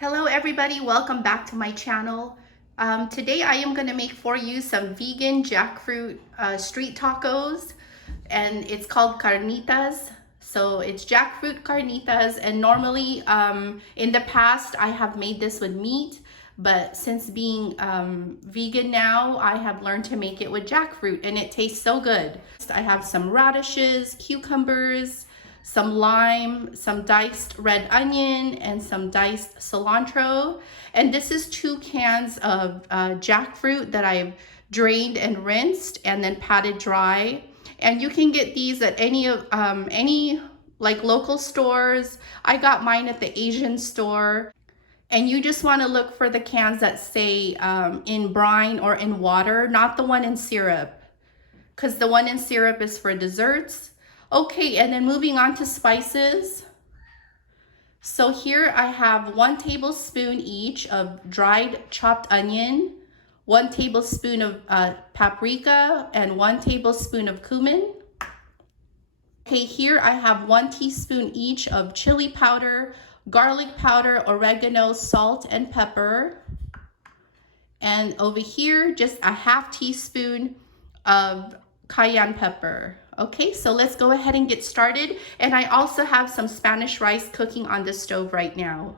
Hello everybody, welcome back to my channel. Today I am going to make for you some vegan jackfruit street tacos, and it's called Carnitas. So it's jackfruit carnitas, and normally in the past I have made this with meat, but since being vegan now, I have learned to make it with jackfruit and it tastes so good. I have some radishes, cucumbers, some lime, some diced red onion, and some diced cilantro. And this is 2 cans of jackfruit that I've drained and rinsed and then patted dry. And you can get these at any like local stores. I got mine at the Asian store. And you just want to look for the cans that say in brine or in water, not the one in syrup, because the one in syrup is for desserts. Okay, and then moving on to spices. So here I have 1 tablespoon each of dried chopped onion, 1 tablespoon of paprika, and 1 tablespoon of cumin. Okay, here I have 1 teaspoon each of chili powder, garlic powder, oregano, salt, and pepper. And over here, just a ½ teaspoon of cayenne pepper. Okay, so let's go ahead and get started. And I also have some Spanish rice cooking on the stove right now.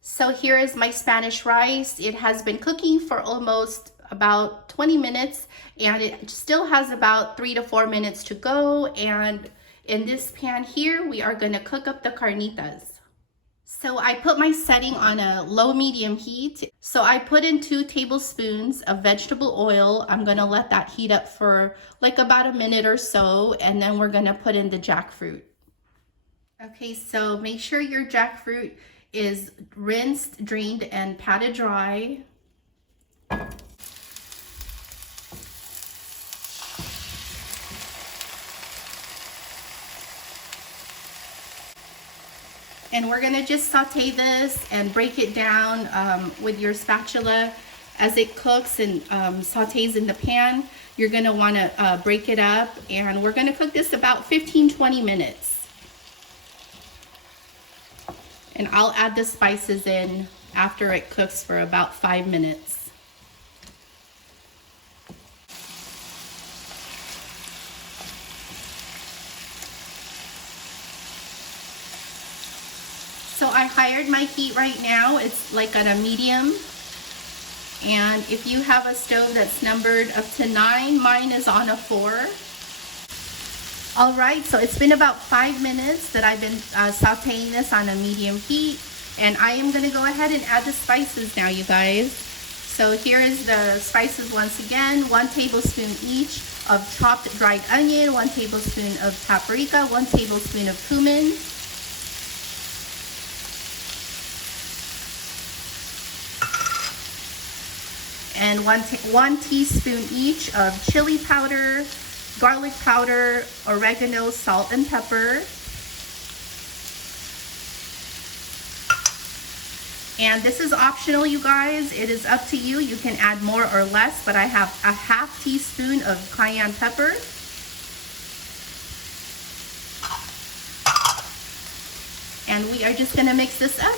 So here is my Spanish rice. It has been cooking for almost about 20 minutes, and it still has about 3 to 4 minutes to go. And in this pan here, we are going to cook up the carnitas. So I put my setting on a low medium heat. So I put in 2 tablespoons of vegetable oil. I'm gonna let that heat up for like about a minute or so, and then we're gonna put in the jackfruit. Okay, so make sure your jackfruit is rinsed, drained, and patted dry. And we're gonna just saute this and break it down with your spatula as it cooks and sautés in the pan. You're gonna wanna break it up, and we're gonna cook this about 15-20 minutes. And I'll add the spices in after it cooks for about 5 minutes. So I hired my heat right now. It's like at a medium. And if you have a stove that's numbered up to 9, mine is on a 4. All right, so it's been about 5 minutes that I've been sauteing this on a medium heat. And I am gonna go ahead and add the spices now, you guys. So here is the spices once again: 1 tablespoon each of chopped dried onion, 1 tablespoon of paprika, 1 tablespoon of cumin, and 1 teaspoon each of chili powder, garlic powder, oregano, salt, and pepper. And this is optional, you guys. It is up to you. You can add more or less, but I have a ½ teaspoon of cayenne pepper. And we are just gonna mix this up.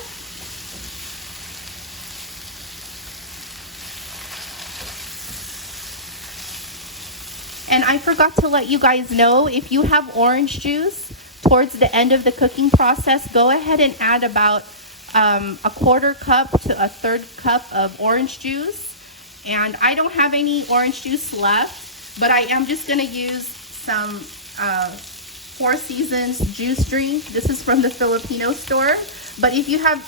And I forgot to let you guys know, if you have orange juice towards the end of the cooking process, go ahead and add about a ¼ cup to a 1/3 cup of orange juice. And I don't have any orange juice left, but I am just gonna use some 4 Seasons juice drink. This is from the Filipino store. But if you have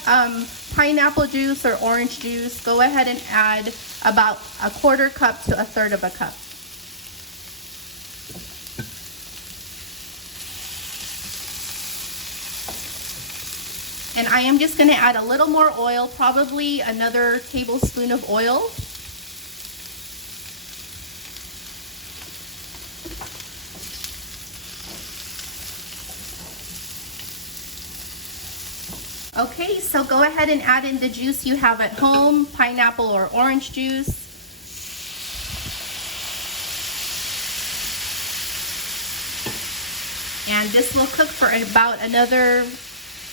pineapple juice or orange juice, go ahead and add about a ¼ cup to a 1/3 of a cup. And I am just going to add a little more oil, probably another tablespoon of oil. Okay, so go ahead and add in the juice you have at home, pineapple or orange juice. And this will cook for about another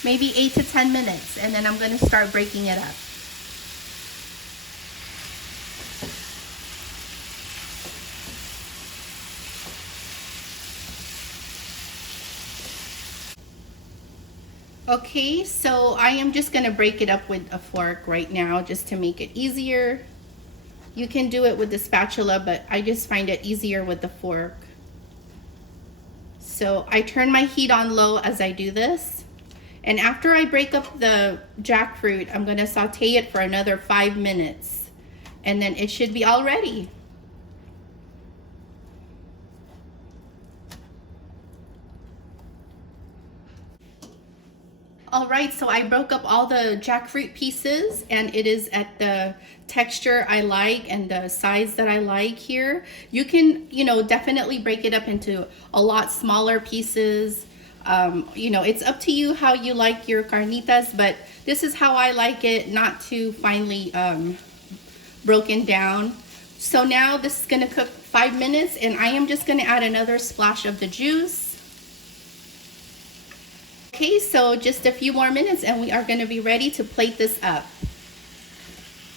maybe 8 to 10 minutes, and then I'm gonna start breaking it up. Okay, so I am just gonna break it up with a fork right now just to make it easier. You can do it with the spatula, but I just find it easier with the fork. So I turn my heat on low as I do this. And after I break up the jackfruit, I'm gonna saute it for another 5 minutes. And then it should be all ready. All right, so I broke up all the jackfruit pieces, and it is at the texture I like and the size that I like here. You can, definitely break it up into a lot smaller pieces. It's up to you how you like your carnitas, but this is how I like it, not too finely broken down. So now this is gonna cook 5 minutes, and I am just gonna add another splash of the juice. Okay, so just a few more minutes and we are going to be ready to plate this up.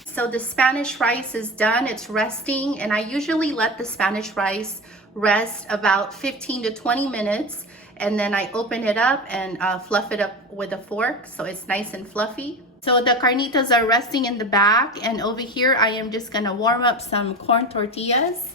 So the Spanish rice is done, it's resting, and I usually let the Spanish rice rest about 15 to 20 minutes, and then I open it up and fluff it up with a fork so it's nice and fluffy. So the carnitas are resting in the back, and over here I am just going to warm up some corn tortillas.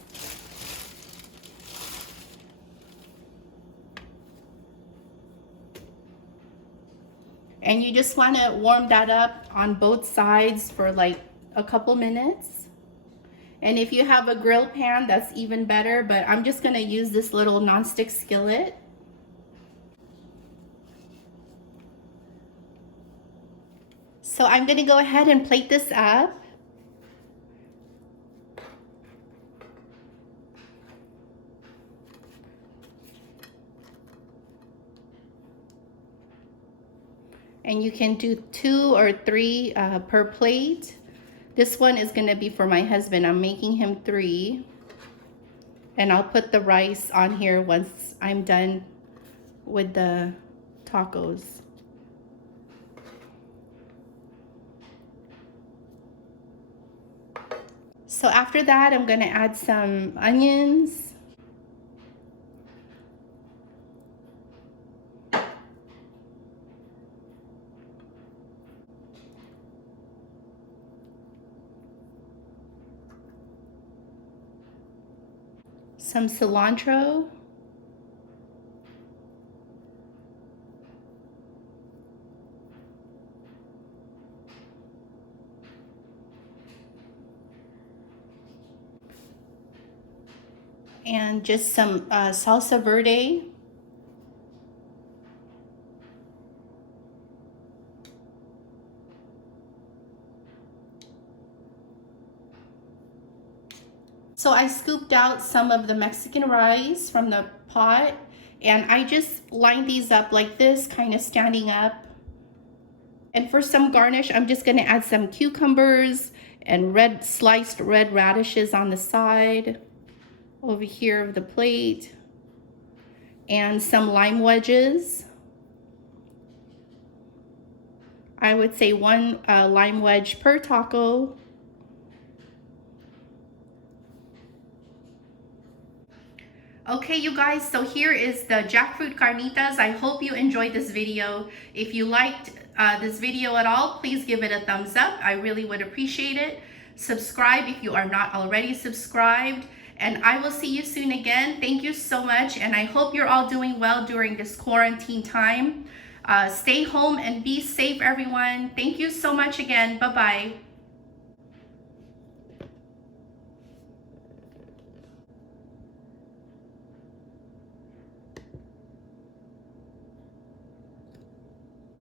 And you just want to warm that up on both sides for like a couple minutes. And if you have a grill pan, that's even better, but I'm just going to use this little nonstick skillet. So I'm going to go ahead and plate this up. And you can do 2 or 3 per plate. This one is gonna be for my husband. I'm making him 3. And I'll put the rice on here once I'm done with the tacos. So after that, I'm gonna add some onions. Some cilantro. And just some salsa verde. So I scooped out some of the Mexican rice from the pot, and I just lined these up like this, kind of standing up. And for some garnish, I'm just gonna add some cucumbers and sliced red radishes on the side over here of the plate, and some lime wedges. I would say 1 lime wedge per taco. Okay, you guys, so here is the jackfruit carnitas. I hope you enjoyed this video. If you liked this video at all, please give it a thumbs up. I really would appreciate it. Subscribe if you are not already subscribed. And I will see you soon again. Thank you so much. And I hope you're all doing well during this quarantine time. Stay home and be safe, everyone. Thank you so much again. Bye-bye.